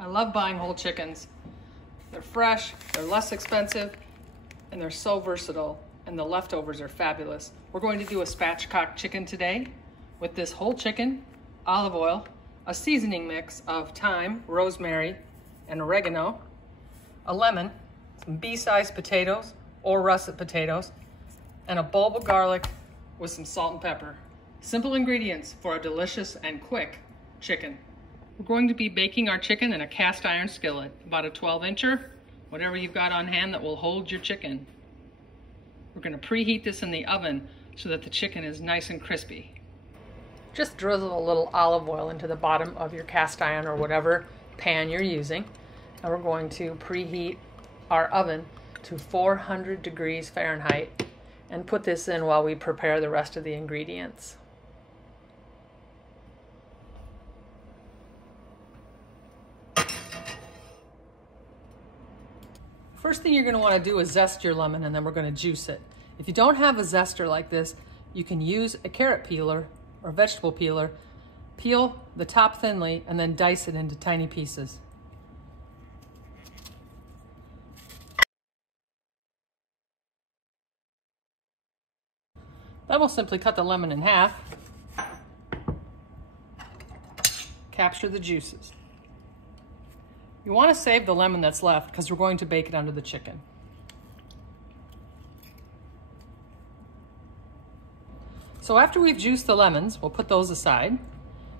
I love buying whole chickens. They're fresh, they're less expensive, and they're so versatile, and the leftovers are fabulous. We're going to do a spatchcock chicken today with this whole chicken, olive oil, a seasoning mix of thyme, rosemary, and oregano, a lemon, some bee-sized potatoes or russet potatoes, and a bulb of garlic with some salt and pepper. Simple ingredients for a delicious and quick chicken. We're going to be baking our chicken in a cast iron skillet, about a 12-incher, whatever you've got on hand that will hold your chicken. We're going to preheat this in the oven so that the chicken is nice and crispy. Just drizzle a little olive oil into the bottom of your cast iron or whatever pan you're using. And we're going to preheat our oven to 400 degrees Fahrenheit and put this in while we prepare the rest of the ingredients. First thing you're going to want to do is zest your lemon, and then we're going to juice it. If you don't have a zester like this, you can use a carrot peeler or vegetable peeler. Peel the top thinly and then dice it into tiny pieces. Then we'll simply cut the lemon in half, capture the juices. You want to save the lemon that's left because we're going to bake it under the chicken. So after we've juiced the lemons, we'll put those aside,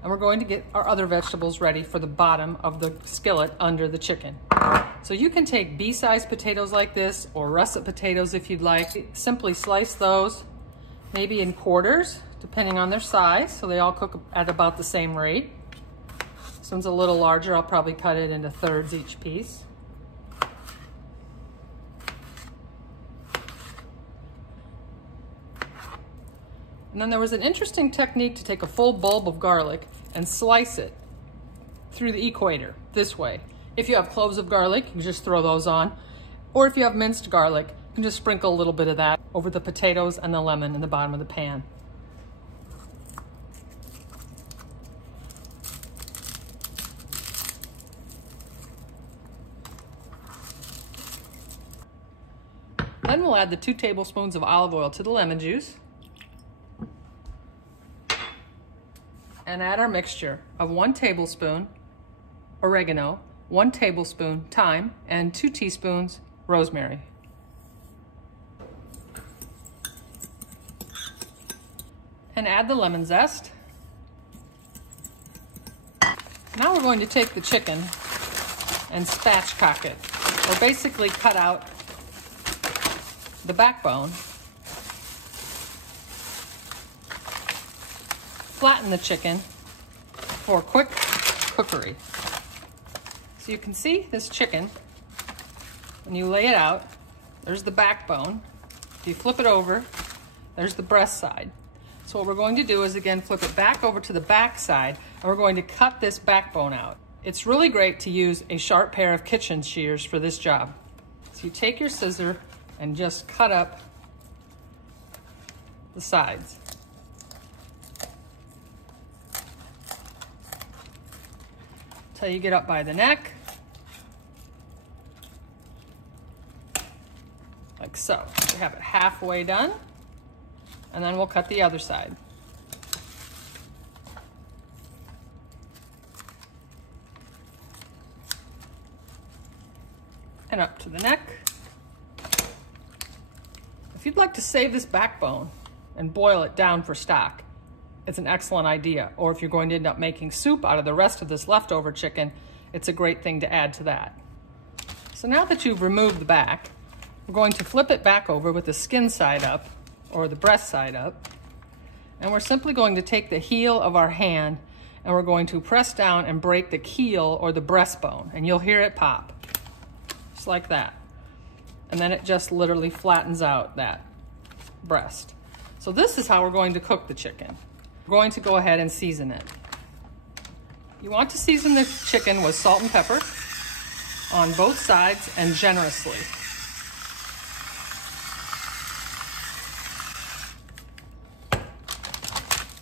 and we're going to get our other vegetables ready for the bottom of the skillet under the chicken. So you can take bee-sized potatoes like this or russet potatoes if you'd like. Simply slice those maybe in quarters, depending on their size, so they all cook at about the same rate. This one's a little larger. I'll probably cut it into thirds each piece. And then there was an interesting technique to take a full bulb of garlic and slice it through the equator this way. If you have cloves of garlic, you just throw those on. Or if you have minced garlic, you can just sprinkle a little bit of that over the potatoes and the lemon in the bottom of the pan. Then we'll add the 2 tablespoons of olive oil to the lemon juice and add our mixture of 1 tablespoon oregano, 1 tablespoon thyme, and 2 teaspoons rosemary. And add the lemon zest. Now we're going to take the chicken and spatchcock it, or basically cut out the backbone, flatten the chicken for quick cookery. So you can see this chicken, when you lay it out, there's the backbone. If you flip it over, there's the breast side. So what we're going to do is again flip it back over to the back side, and we're going to cut this backbone out. It's really great to use a sharp pair of kitchen shears for this job. So you take your scissor and just cut up the sides. Till you get up by the neck, like so. We have it halfway done, and then we'll cut the other side. And up to the neck. If you'd like to save this backbone and boil it down for stock, it's an excellent idea. Or if you're going to end up making soup out of the rest of this leftover chicken, it's a great thing to add to that. So now that you've removed the back, we're going to flip it back over with the skin side up, or the breast side up, and we're simply going to take the heel of our hand and we're going to press down and break the keel or the breastbone, and you'll hear it pop, just like that. And then it just literally flattens out that breast. So this is how we're going to cook the chicken. We're going to go ahead and season it. You want to season the chicken with salt and pepper on both sides and generously.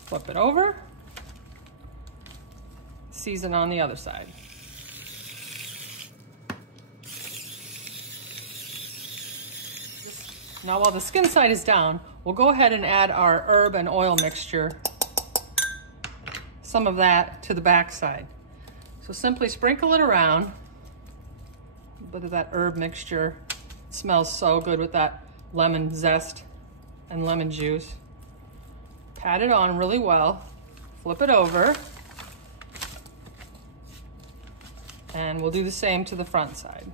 Flip it over, season on the other side. Now while the skin side is down, we'll go ahead and add our herb and oil mixture, some of that to the back side. So simply sprinkle it around, a bit of that herb mixture. It smells so good with that lemon zest and lemon juice. Pat it on really well, flip it over, and we'll do the same to the front side.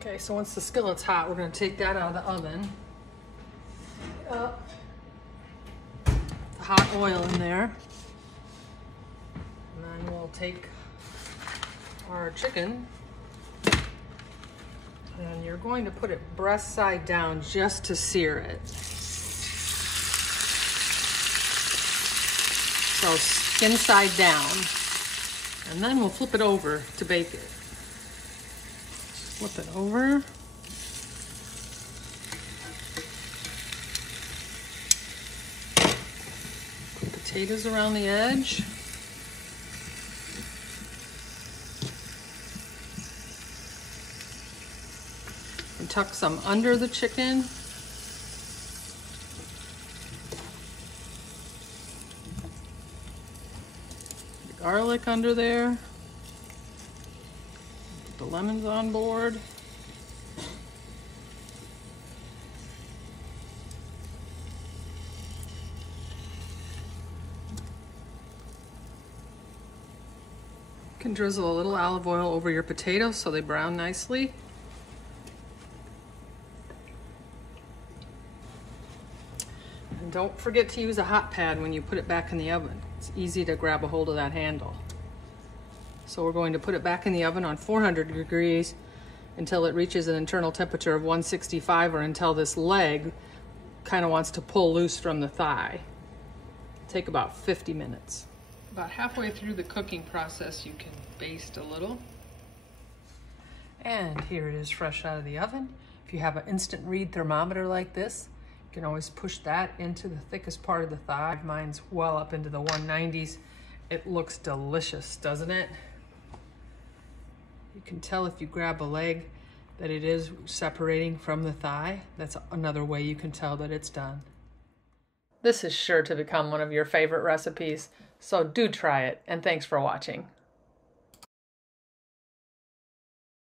Okay, so once the skillet's hot, we're going to take that out of the oven. The hot oil in there. And then we'll take our chicken. And you're going to put it breast side down just to sear it. So skin side down. And then we'll flip it over to bake it. Flip it over. Put potatoes around the edge. And tuck some under the chicken. The garlic under there. Put the lemons on board. You can drizzle a little olive oil over your potatoes so they brown nicely. And don't forget to use a hot pad when you put it back in the oven. It's easy to grab a hold of that handle. So we're going to put it back in the oven on 400 degrees until it reaches an internal temperature of 165, or until this leg kind of wants to pull loose from the thigh. It'll take about 50 minutes. About halfway through the cooking process, you can baste a little. And here it is fresh out of the oven. If you have an instant read thermometer like this, you can always push that into the thickest part of the thigh. Mine's well up into the 190s. It looks delicious, doesn't it? You can tell if you grab a leg that it is separating from the thigh. That's another way you can tell that it's done. This is sure to become one of your favorite recipes, so do try it, and thanks for watching.